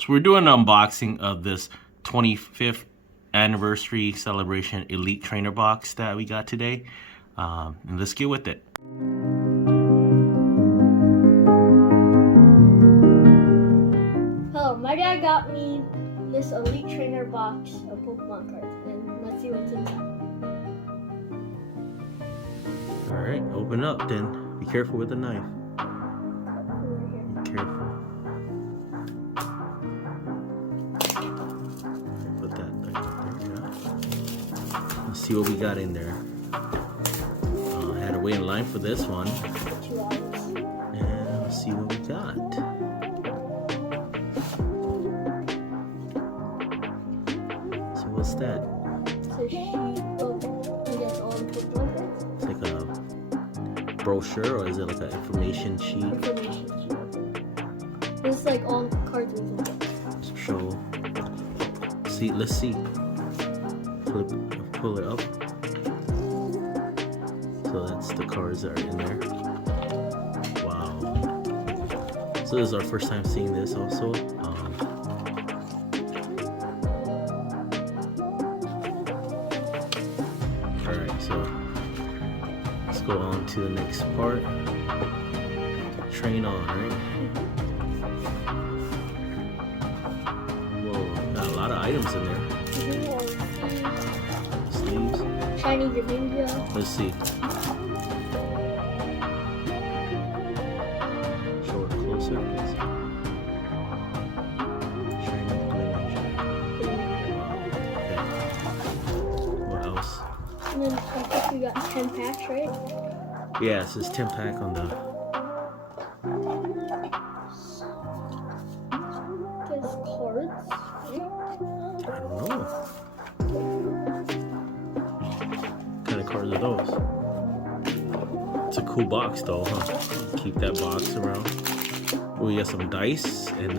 So we're doing an unboxing of this 25th anniversary celebration elite trainer box that we got today. And let's get with it. Hello, my dad got me this elite trainer box of Pokemon cards, and let's see what's inside. Alright, open up then. Be careful with the knife. Be careful. Put that right there, yeah. Let's see what we got in there. I had to wait in line for this one. 2 hours. And let's see what we got. So what's that? It's a sheet of, I guess, all the Pokemon cards. It's like a brochure, or is it like an information sheet? Information sheet. This is like all the cards we can get. So show. See, let's see. Pull it up. So that's the cards that are in there. Wow. So this is our first time seeing this also. Alright, so let's go on to the next part. Train on, right? Whoa, got a lot of items in there. Sleeves. Shiny Greninja. Let's see. Show it closer. Shiny Greninja. Okay. What else? And then I think we got 10 packs, right? Yeah, it says 10 pack on the. There's cards. I don't know. What kind of cards are those? It's a cool box though, huh? Keep that box around. Oh, we got some dice and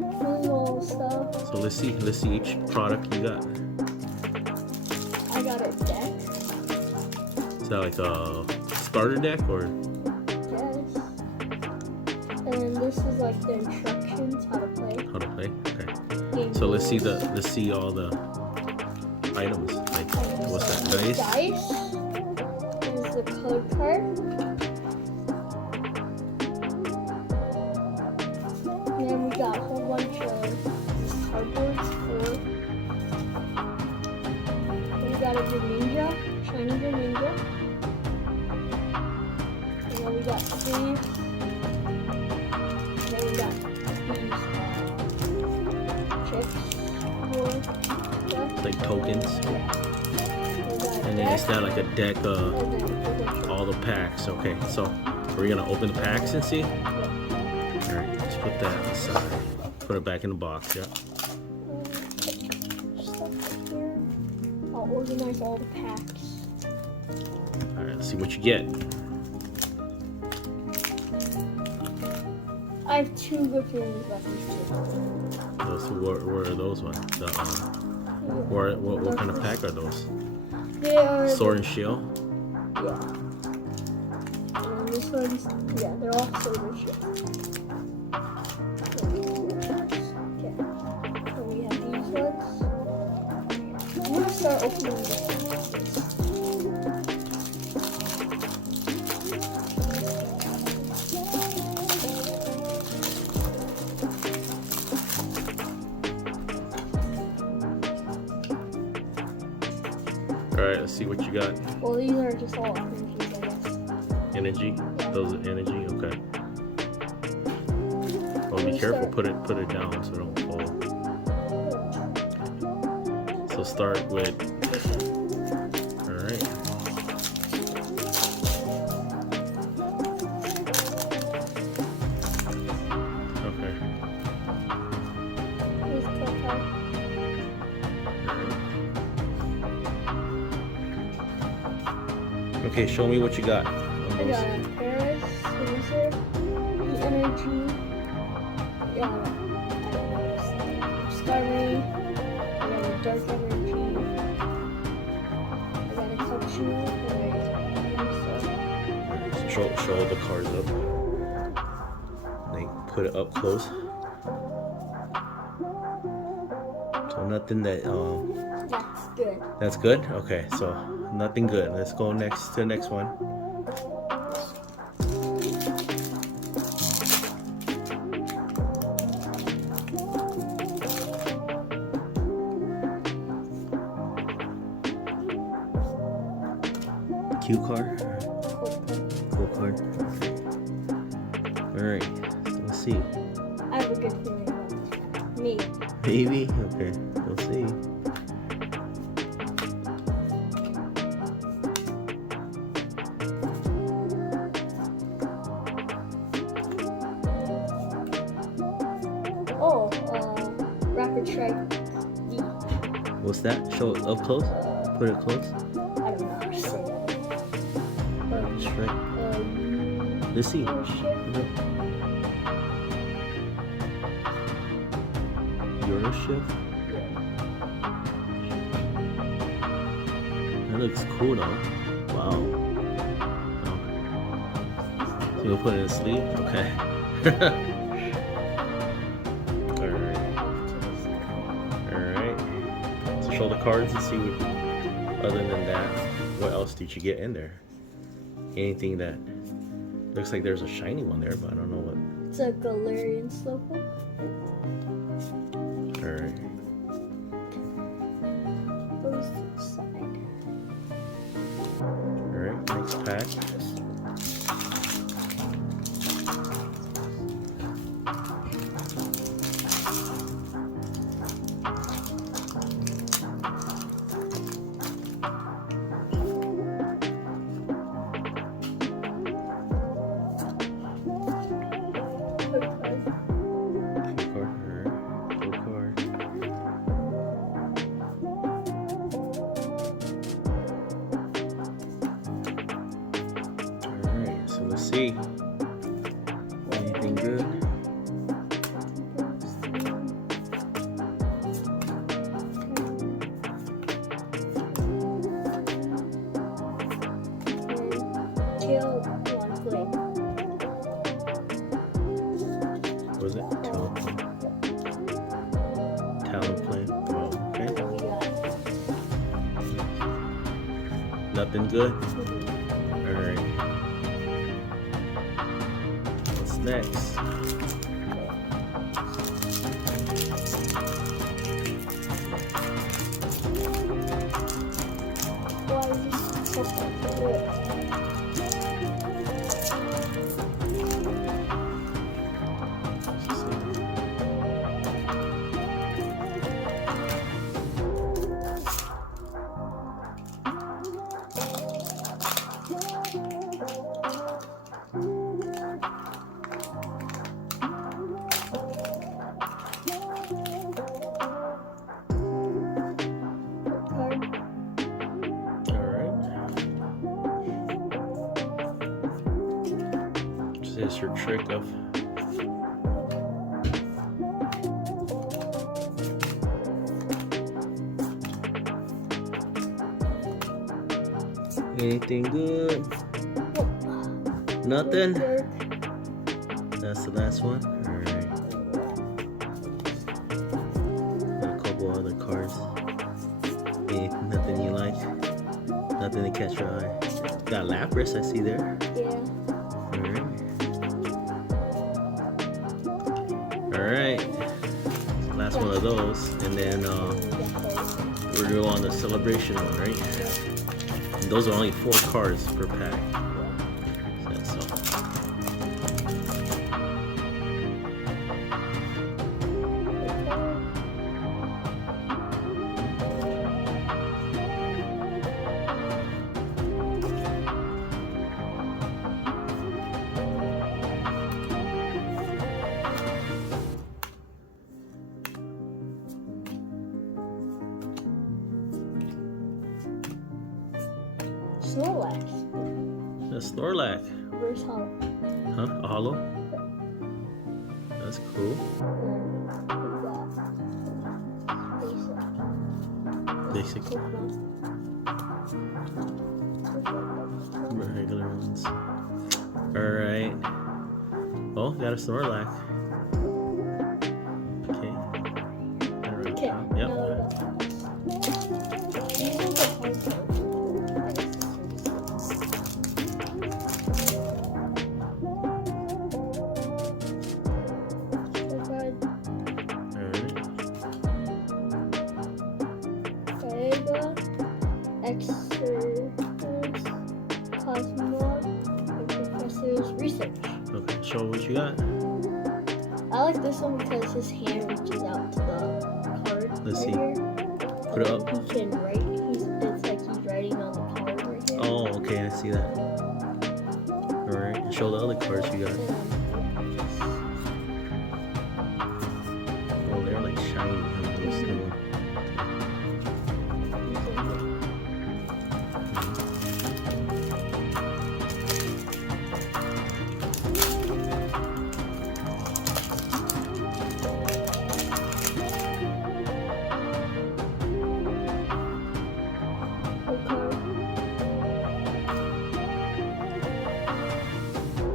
Little stuff. so let's see each product you got. I got a deck. Is that like a starter deck or? Yes. And then this is like the instructions how to play. How to play? Okay. Game So let's see all the items. Like what's that? Dice? Dice. There's the code card. And then we got a whole bunch of cardboards for. Then we got a Greninja, shiny Greninja. And then we got sleeves. And then we got these chips for stuff. Like tokens. And then is that like a deck of all the packs? Okay, so we're gonna open the packs and see. All right, let's put that aside. Put it back in the box. Yeah. I'll organize all the packs. All right, let's see what you get. I have 2 good feelings about these 2. Those two, where are those ones? The, what kind of pack are those? They are Sword and Shield. Yeah. And then this one's, yeah, they're all Sword and Shield. Okay. So we have these ones. I'm gonna start opening this one. All right, let's see what you got. Well, these are just all energies, I guess. Energy. Yeah. Those are energy. Okay. Well, be careful. Put it down so it don't fall. So start with. All right. Okay. Here's the code card. Okay, show me what you got. I got a Paris, Caesar, the Energy, yeah, Discovery, I got a Dark Energy, I got a Cappuccino, and Show the cards up. Like put it up close. nothing that That's good. that's good. Okay, so nothing good. Let's go next to the next one. Cue card. Cool card. All right. So let's see. I have a good feeling about this. Maybe. Maybe. Okay. We'll see. Oh, rapid strike. D. What's that? Show it up close. Put it close. I don't know how to say that. Straight. Let's see. Euro shift. That looks cool though. Wow. Oh. So you'll put it in sleeve? Okay. Alright. Alright. So show the cards and see what, other than that, what else did you get in there? Anything that looks like there's a shiny one there, but I don't know what. It's a Galarian Slowpoke. Alright. Goes to the side. Alright, next pack. Let's see. Anything good? Kill one flame. What was it? Talon flame. Oh, okay. And we got Nothing good? Alright. What's next? why is this so good? Is your trick of anything good? Nothing. That's the last one. All right. Got a couple other cards. Nothing you like? Nothing to catch your eye? Got Lapras, I see there. Yeah. Alright, last one of those, and then we're going on the celebration one, right? And those are only 4 cards per pack. So. Snorlax. A Snorlax. Where's Hollow? Huh? A hollow? That's cool. Basic. Regular ones. Alright. Oh, got a Snorlax. Okay. Right. Okay. Yep. Cosmo, and Professor's Research. Okay, show what you got. I like this one because his hand reaches out to the card. Let's right see. Here. Put it And up. He can write. It's like he's writing on the card right here. Oh, okay, I see that. Alright, show the other cards you got. Oh, they're like shiny. Those new one.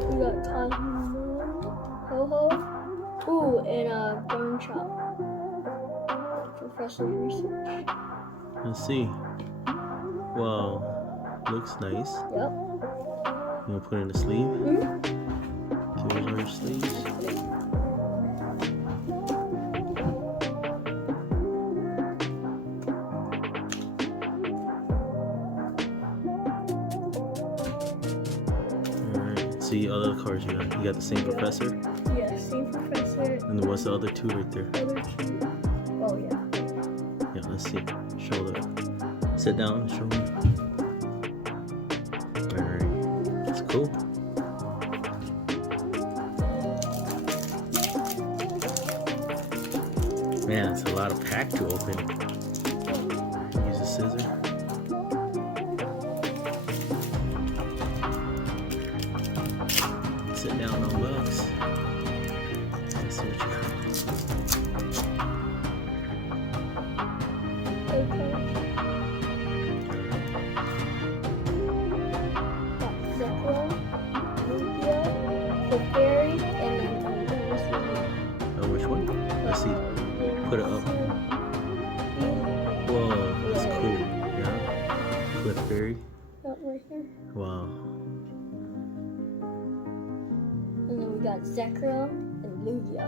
We got Cosmo, Ho-Ho, ooh, and a Bone Chop. Professor's Research. Let's see. Wow, looks nice. Yep. You gonna put it in the sleeve? Mm-hmm. Here's our sleeves. Alright, see other cards you got. You got the same professor? Yeah, same professor. And then what's the other two right there? Other two. Oh yeah. Yeah, let's see. Show the. Sit down and show me. Alright, that's cool. Man, it's a lot of pack to open. Use a scissor. Sit down on bucks. Let's see what you got. Okay. Zekrom, Lugia, the fairy, and then this one. Oh, which one? Let's see. Put it up. Whoa, that's cool. Yeah. Cliff Berry. Right here. Wow. And then we got Zekrom and Lugia.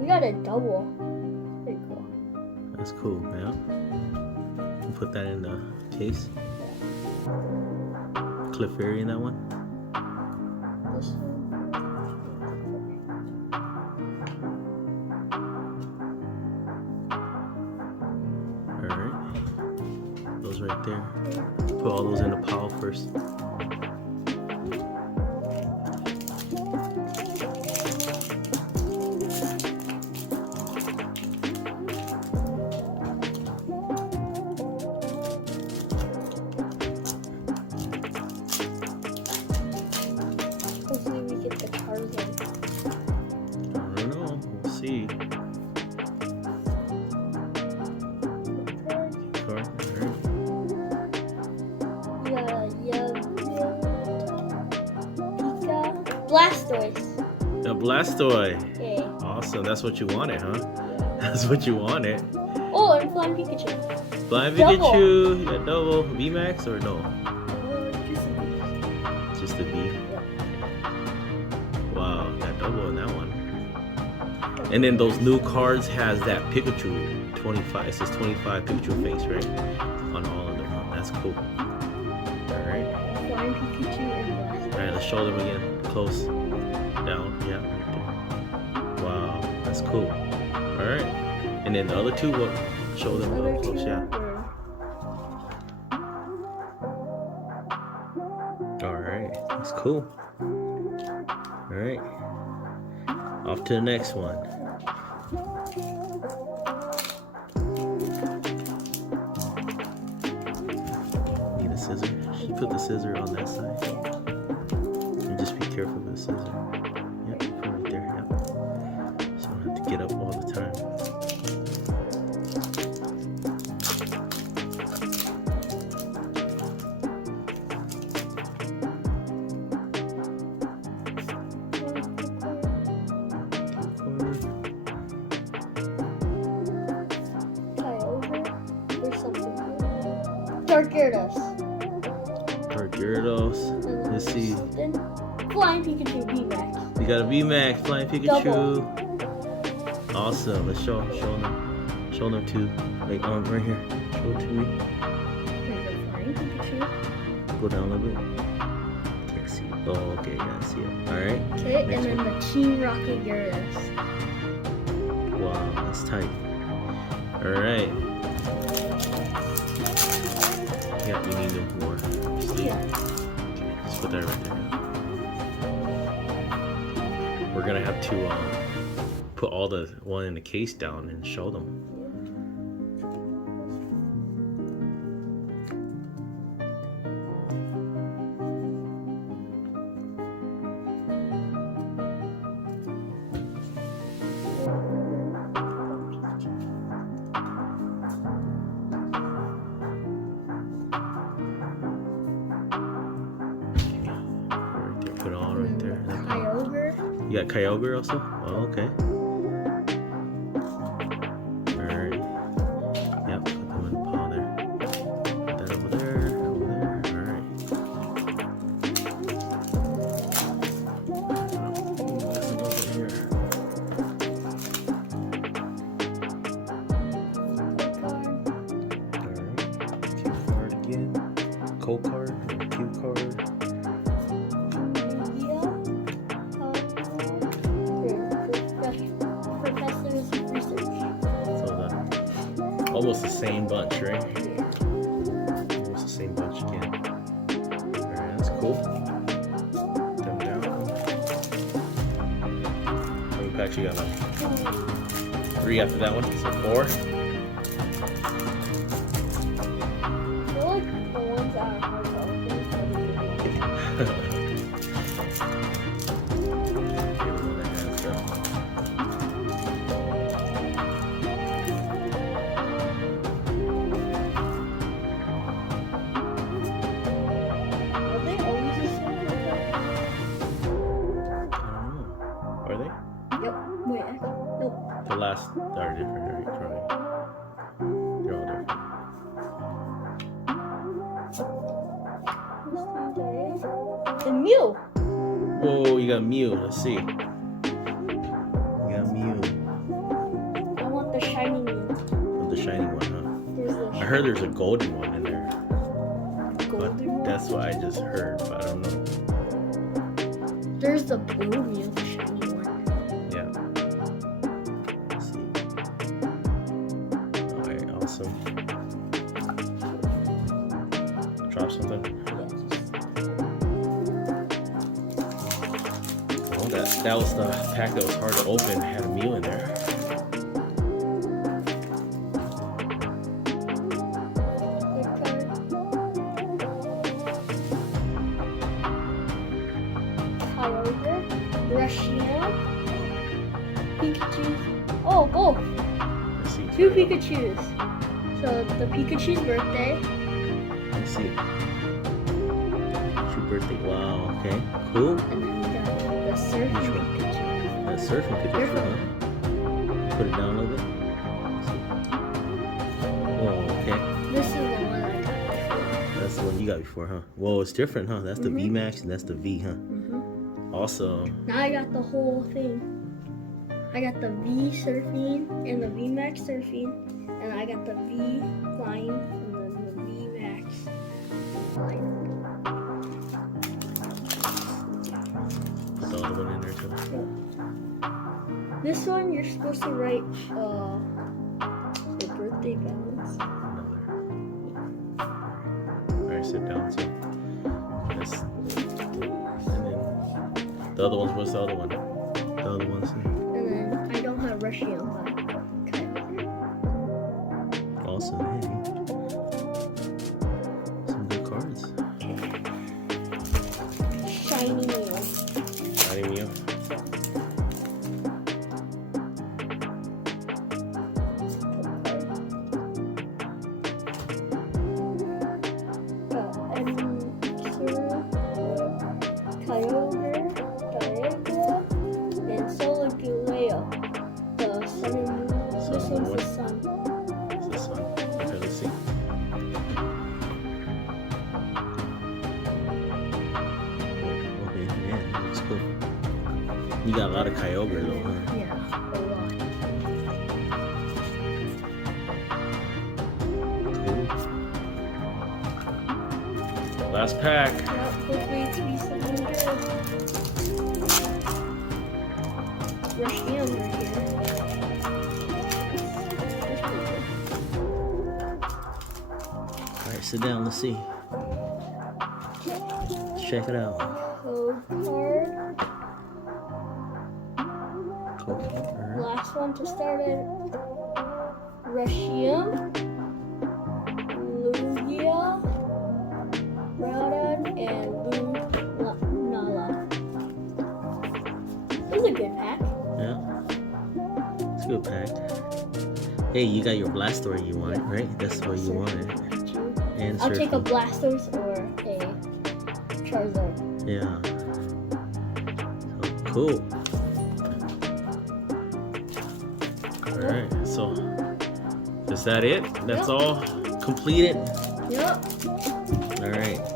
We got a double. Pretty cool. That's cool, yeah. We'll put that in the case. Cliff Berry in that one. This one. Alright. Those right there. Put all those in the pile first. Hopefully we get the Tarzan. I don't know. We'll see. Card. Alright. We got a Yellow, Pika, Blastoise. The Blastoise. Yay. Awesome. That's what you wanted, huh? Yeah. That's what you wanted. Oh, and Flying Pikachu. Blind Double. Pikachu. You got double. VMAX or no? Just the V. Wow, got double in that one. And then those new cards has that Pikachu 25. It says 25 Pikachu face, right? On all of them. That's cool. Alright. Flying Pikachu and Blastoise. Alright, let's show them again. Close. Down. Yeah, right there. Wow, that's cool. Alright. And then the other two, what? Show them Other up close, two yeah. were- Alright, that's cool. Alright. Off to the next one. Need a scissor. Should put the scissor on that side. And just be careful with the scissor. Yep, put it right there, yep. So I don't have to get up all the time. Dark Gyarados. Or Gyarados. Let's see. Then Flying Pikachu VMAX. You got a VMAX, Flying Pikachu. Awesome. Let's show them. Show them too. Like right here. Show it to me. There's a Flying Go down a little bit. Can't see it. Oh, okay, yeah, I see it. Alright. Okay, and Next then one. the Team Rocket Gyarados. Wow, that's tight. Alright. Yeah, you need them more. Sleep. Yeah. Just put that right there. We're gonna have to put all the one in the case down and show them. Right there, put it all right there. Kyogre. You got Kyogre also? Oh, okay. Alright. Yep, put them in the pile there. Put that over there, over there. Alright. Cue card again. Code card, cue card. Professor's research. So almost the same bunch, right? Yeah. Almost the same bunch again. Alright, that's cool. Put them down. How many packs you got left? 3 after that one, so 4. I feel like the ones that are hard to open. Are they always the same? Are they? Yep. Wait. Nope. The last are different, right? Probably. They're all different. The Mew. Whoa, you got Mew. Let's see. You got Mew. I want the shiny Mew. Oh, the shiny one, huh? There's the I heard there's a golden one in there. golden But one. that's what I just heard, but I don't know. There's the blue Mew, the shiny one. Yeah. Let's see. Alright, awesome. Drop something. Oh, that was the pack that was hard to open. Had a Mew in there. Kyogre, Rushian, Pikachu. Oh, both. Let's see. 2 Pikachus. So the Pikachu's birthday. Let's see. Pikachu birthday. Wow. Okay. Cool. And then we got the surfing Which one? Pikachu. That surfing Pikachu, Careful. huh? Put it down a little bit. Whoa. Okay. This is the one I got before. That's the one you got before, huh? Whoa, it's different, huh? That's the Mhm. V Max and that's the V, huh? Awesome. Now I got the whole thing. I got the V surfing and the V Max surfing, and I got the V flying and then the V Max flying. Put the other one in there too. This one you're supposed to write the birthday balance. Another. Alright, sit down. So this. And then the other one's, what's the other one? The other one's And then I don't have Rushian, but Kyogre. awesome. Hey. Some good cards. Shiny Mew. Shiny Mew. Kyogre, L.A.K.E.O, and L.A.K.E.O. The sun and moon. This Sun and one's moon. the sun. It's this one. Okay, let's see. Okay, yeah, that looks cool. You got a lot of Kyogre though, huh? Yeah, a lot. Cool. last pack. Yep, hopefully it's be something good. Russian right here. That's pretty good. Alright, sit down, let's see. Check it out. Code card. Cool. Alright. Last one to start it. Russian. Lugia. Groudon and Lunala. This is a good pack. Yeah. It's a good pack. Hey, you got your Blastoise you wanted, right? That's what you wanted. And I'll take a Surfing. Blastoise or a Charizard. Yeah. So cool. Alright, so is that it? That's Yep. all completed? Yep. Alright.